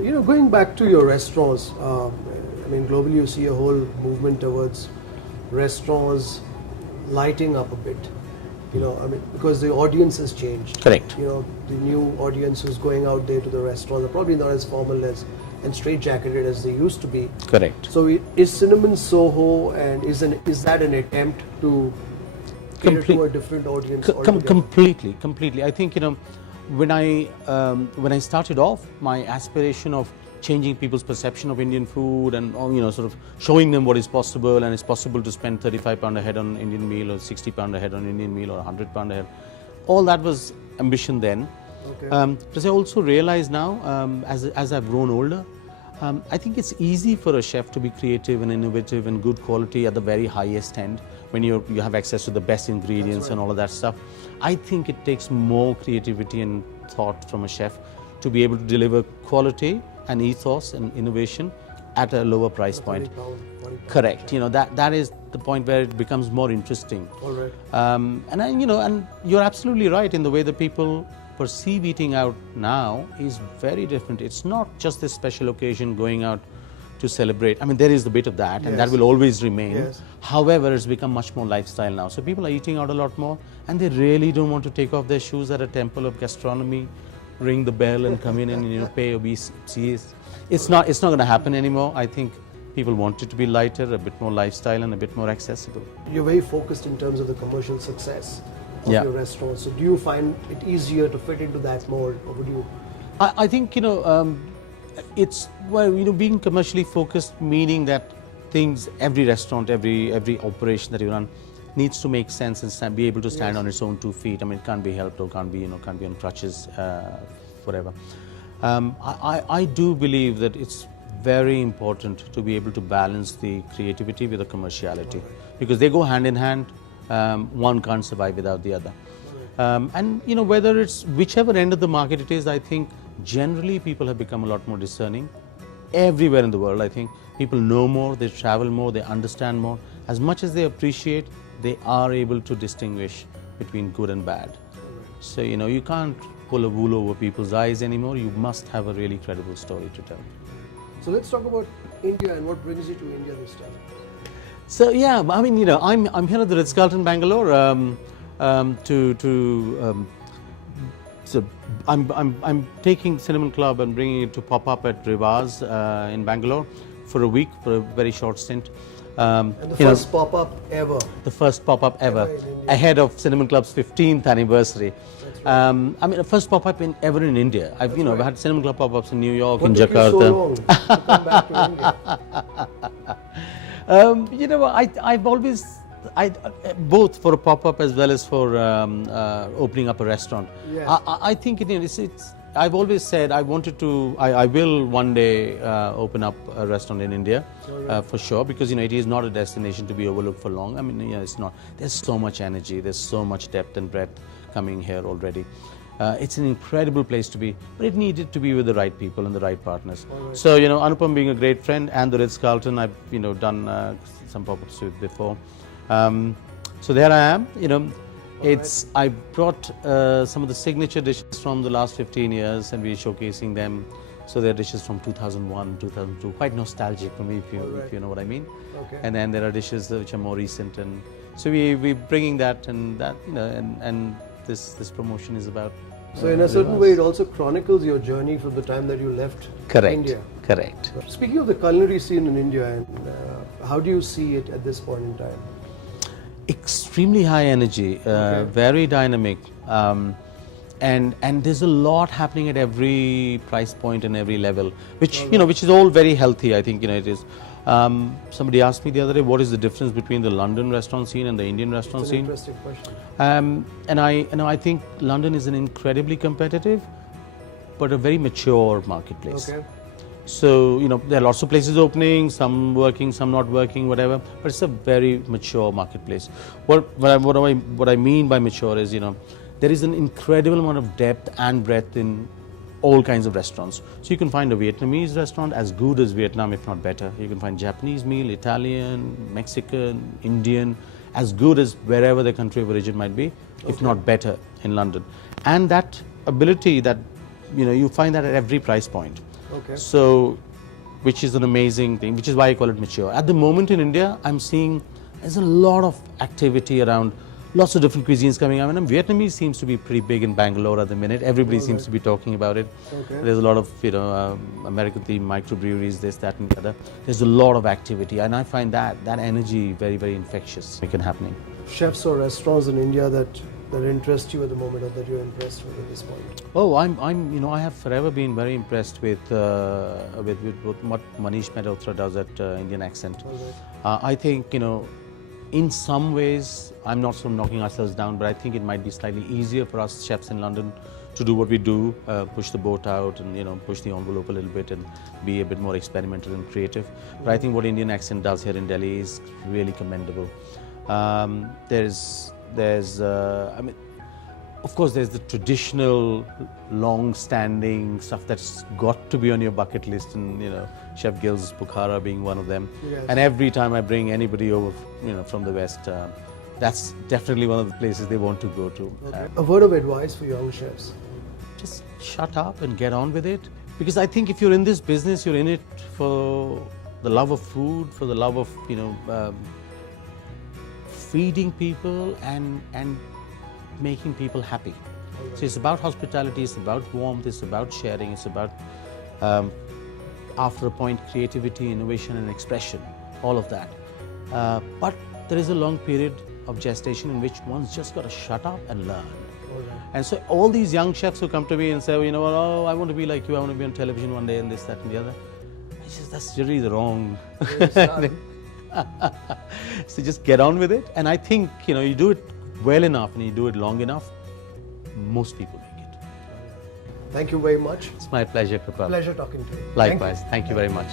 Going back to your restaurants, I mean, globally you see a whole movement towards restaurants lighting up a bit. I mean, because the audience has changed. Correct. The new audience who's going out there to the restaurants are probably not as formal as and straight-jacketed as they used to be. Correct. So is Cinnamon Soho, and is that an attempt to cater to a different audience? Completely. I think when I started off, my aspiration of changing people's perception of Indian food and sort of showing them what is possible, and it's possible to spend £35 a head on an Indian meal or £60 a head on an Indian meal or £100 a head. All that was ambition then. Okay. Because I also realize now, as I've grown older, I think it's easy for a chef to be creative and innovative and good quality at the very highest end when you have access to the best ingredients and all of that stuff. I think it takes more creativity and thought from a chef to be able to deliver quality and ethos and innovation at a lower price point. Correct. That is the point where it becomes more interesting. All right. And you're absolutely right in the way that people perceive eating out now is very different. It's not just this special occasion going out to celebrate. I mean, there is a bit of that, and that will always remain. Yes. However, it's become much more lifestyle now. So people are eating out a lot more, and they really don't want to take off their shoes at a temple of gastronomy, ring the bell and come in and pay obeisances. It's not going to happen anymore. I think people want it to be lighter, a bit more lifestyle, and a bit more accessible. You're very focused in terms of the commercial success of your restaurant. So do you find it easier to fit into that mold, or would you? I think it's being commercially focused, meaning that every restaurant, every operation that you run needs to make sense and be able to stand on its own 2 feet. I mean, it can't be helped or can't be on crutches forever. I do believe that it's very important to be able to balance the creativity with the commerciality, because they go hand in hand. One can't survive without the other. And whether it's whichever end of the market it is, I think generally people have become a lot more discerning. Everywhere in the world, I think people know more, they travel more, they understand more. As much as they appreciate, they are able to distinguish between good and bad. So you can't pull a wool over people's eyes anymore. You must have a really credible story to tell. So let's talk about India and what brings you to India this time. So yeah, I mean, I'm here at the Ritz-Carlton Bangalore so I'm taking Cinnamon Club and bringing it to pop up at Rivas in Bangalore for a week, for a very short stint. And the first pop-up ever. The first pop-up ever ahead of Cinnamon Club's 15th anniversary. I mean, the first pop-up ever in India. I've had Cinnamon Club pop-ups in New York, in Jakarta. What took you so long to come back to India? I've always, both for a pop-up as well as for opening up a restaurant. Yes. I think I've always said I will one day open up a restaurant in India, for sure, because it is not a destination to be overlooked for long. I mean, it's not. There's so much energy, there's so much depth and breadth coming here already. It's an incredible place to be, but it needed to be with the right people and the right partners. So, Anupam being a great friend, and the Ritz-Carlton, I've done some pop-ups with before. So there I am. I brought some of the signature dishes from the last 15 years, and we're showcasing them. So they're dishes from 2001, 2002, quite nostalgic for me, if you know what I mean. Okay. And then there are dishes which are more recent, and so we're bringing that, and this promotion is about. So in a certain way, it also chronicles your journey from the time that you left India. Correct. Speaking of the culinary scene in India, and how do you see it at this point in time? Extremely high energy, very dynamic, and there's a lot happening at every price point and every level, which which is all very healthy. I think it is. Somebody asked me the other day, what is the difference between the London restaurant scene and the Indian restaurant scene? Interesting question. And I think London is an incredibly competitive, but a very mature marketplace. Okay. So there are lots of places opening, some working, some not working, whatever. But it's a very mature marketplace. What I mean by mature is there is an incredible amount of depth and breadth in all kinds of restaurants. So you can find a Vietnamese restaurant as good as Vietnam, if not better. You can find Japanese meal, Italian, Mexican, Indian, as good as wherever the country of origin might be, if not better in London. And that ability that, you find that at every price point. Okay. So, which is an amazing thing, which is why I call it mature. At the moment in India, I'm seeing there's a lot of activity around lots of different cuisines coming out. And Vietnamese seems to be pretty big in Bangalore at the minute. Everybody seems to be talking about it. Okay. There's a lot of, American themed microbreweries, this, that, and the other. There's a lot of activity, and I find that energy very, very infectious. Make it happening. Chefs or restaurants in India that interest you at the moment, or that you're impressed with at this point? Oh, I have forever been very impressed with what Manish Mehrotra does at Indian Accent. I think, in some ways, I'm not sort of knocking ourselves down, but I think it might be slightly easier for us chefs in London to do what we do, push the boat out and push the envelope a little bit and be a bit more experimental and creative. But I think what Indian Accent does here in Delhi is really commendable. Of course, there's the traditional, long-standing stuff that's got to be on your bucket list, and Chef Gill's Bukhara being one of them. Yes. And every time I bring anybody over, from the West, that's definitely one of the places they want to go to. Okay. A word of advice for young chefs. Just shut up and get on with it. Because I think if you're in this business, you're in it for the love of food, for the love of feeding people and making people happy. So it's about hospitality, it's about warmth, it's about sharing, it's about, after a point, creativity, innovation and expression, all of that. But there is a long period of gestation in which one's just got to shut up and learn. And so all these young chefs who come to me and say, oh, I want to be like you, I want to be on television one day and this, that and the other, that's really the wrong. So just get on with it. And I think, you do it well enough and you do it long enough, most people make it. Thank you very much. It's my pleasure, Kripal. Pleasure talking to you. Likewise. Thank you very much.